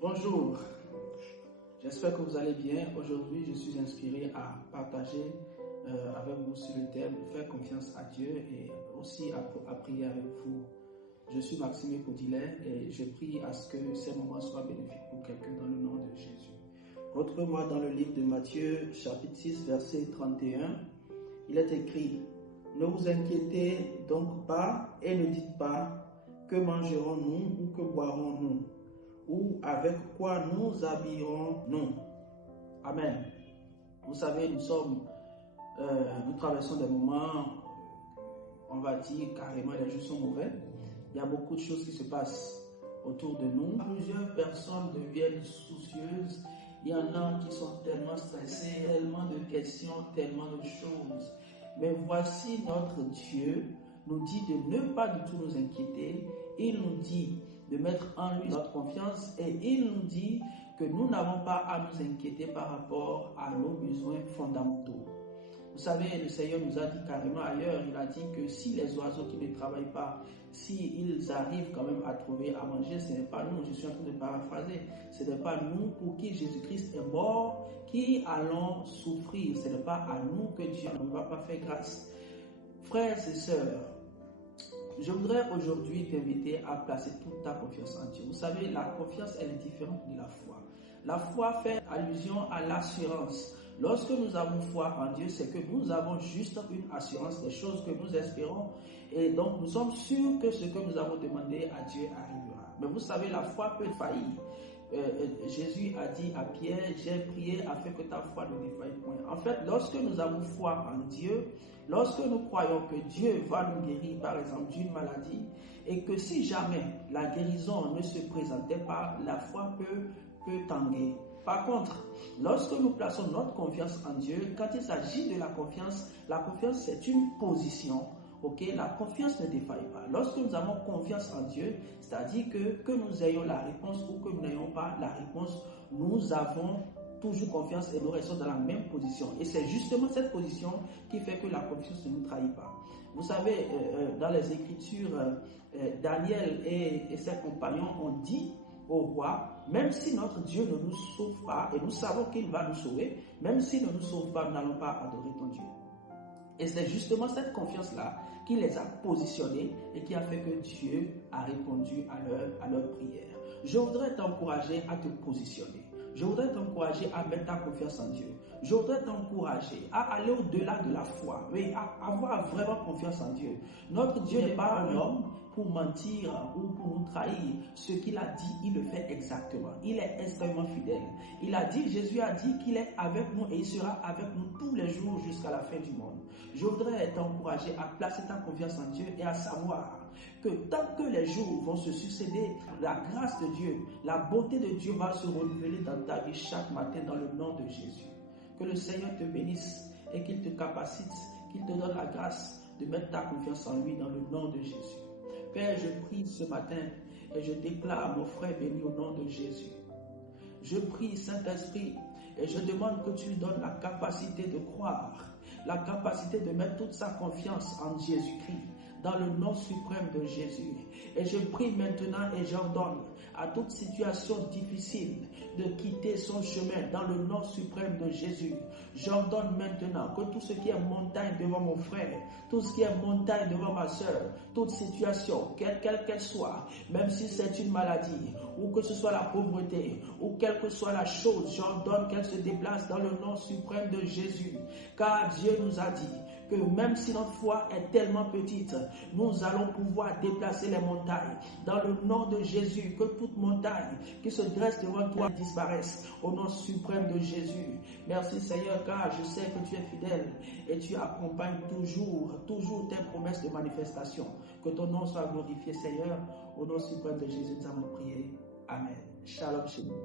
Bonjour, j'espère que vous allez bien. Aujourd'hui, je suis inspiré à partager avec vous sur le thème « Faire confiance à Dieu » et aussi à prier avec vous. Je suis Maxime Codilet et je prie à ce que ces moments soient bénéfiques pour quelqu'un dans le nom de Jésus. Retrouvez-moi dans le livre de Matthieu, chapitre 6, verset 31. Il est écrit « Ne vous inquiétez donc pas et ne dites pas « Que mangerons-nous ou que boirons-nous ?» ou avec quoi nous habillerons-nous. Amen. Vous savez, nous traversons des moments, on va dire carrément, les jours sont mauvais. Il y a beaucoup de choses qui se passent autour de nous. Plusieurs personnes deviennent soucieuses. Il y en a qui sont tellement stressés, tellement de questions, tellement de choses. Mais voici notre Dieu nous dit de ne pas du tout nous inquiéter. Il nous dit de mettre en lui notre confiance et il nous dit que nous n'avons pas à nous inquiéter par rapport à nos besoins fondamentaux. Vous savez, le Seigneur nous a dit carrément ailleurs, il a dit que si les oiseaux qui ne travaillent pas, s'ils arrivent quand même à trouver à manger, ce n'est pas nous, je suis en train de paraphraser, ce n'est pas nous pour qui Jésus-Christ est mort qui allons souffrir, ce n'est pas à nous que Dieu ne va pas faire grâce. Frères et sœurs, je voudrais aujourd'hui t'inviter à placer toute ta confiance en Dieu. Vous savez, la confiance, elle est différente de la foi. La foi fait allusion à l'assurance. Lorsque nous avons foi en Dieu, c'est que nous avons juste une assurance des choses que nous espérons. Et donc, nous sommes sûrs que ce que nous avons demandé à Dieu arrivera. Mais vous savez, la foi peut faillir. Jésus a dit à Pierre, j'ai prié afin que ta foi ne défaille point. En fait, lorsque nous avons foi en Dieu, lorsque nous croyons que Dieu va nous guérir, par exemple, d'une maladie, et que si jamais la guérison ne se présentait pas, la foi peut tanguer. Par contre, lorsque nous plaçons notre confiance en Dieu, quand il s'agit de la confiance c'est une position. Ok, la confiance ne défaille pas. Lorsque nous avons confiance en Dieu, c'est-à-dire que nous ayons la réponse ou que nous n'ayons pas la réponse, nous avons toujours confiance et nous restons dans la même position. Et c'est justement cette position qui fait que la confiance ne nous trahit pas. Vous savez, dans les Écritures, Daniel et ses compagnons ont dit au roi, même si notre Dieu ne nous sauve pas, et nous savons qu'il va nous sauver, même s'il ne nous sauve pas, nous n'allons pas adorer ton Dieu. Et c'est justement cette confiance-là qui les a positionnés et qui a fait que Dieu a répondu à leur prière. Je voudrais t'encourager à te positionner. Je voudrais t'encourager à mettre ta confiance en Dieu. Je voudrais t'encourager à aller au-delà de la foi, mais à avoir vraiment confiance en Dieu. Notre Dieu n'est pas un homme pour mentir ou pour nous trahir. Ce qu'il a dit, il le fait exactement. Il est extrêmement fidèle. Jésus a dit qu'il est avec nous et il sera avec nous tous les jours jusqu'à la fin du monde. Je voudrais t'encourager à placer ta confiance en Dieu et à savoir que tant que les jours vont se succéder, la grâce de Dieu, la bonté de Dieu va se renouveler dans ta vie chaque matin dans le nom de Jésus. Que le Seigneur te bénisse et qu'il te capacite, qu'il te donne la grâce de mettre ta confiance en lui dans le nom de Jésus. Père, je prie ce matin et je déclare mon frère béni au nom de Jésus. Je prie, Saint-Esprit, et je demande que tu lui donnes la capacité de croire, la capacité de mettre toute sa confiance en Jésus-Christ, dans le nom suprême de Jésus. Et je prie maintenant et j'ordonne à toute situation difficile de quitter son chemin dans le nom suprême de Jésus. J'ordonne maintenant que tout ce qui est montagne devant mon frère, tout ce qui est montagne devant ma soeur, toute situation, quelle qu'elle soit, même si c'est une maladie, ou que ce soit la pauvreté, ou quelle que soit la chose, j'ordonne qu'elle se déplace dans le nom suprême de Jésus. Car Dieu nous a dit que même si notre foi est tellement petite, nous allons pouvoir déplacer les montagnes. Dans le nom de Jésus, que toute montagne qui se dresse devant toi disparaisse. Au nom suprême de Jésus. Merci Seigneur, car je sais que tu es fidèle et tu accompagnes toujours tes promesses de manifestation. Que ton nom soit glorifié Seigneur. Au nom suprême de Jésus, nous avons prié. Amen. Shalom, shalom.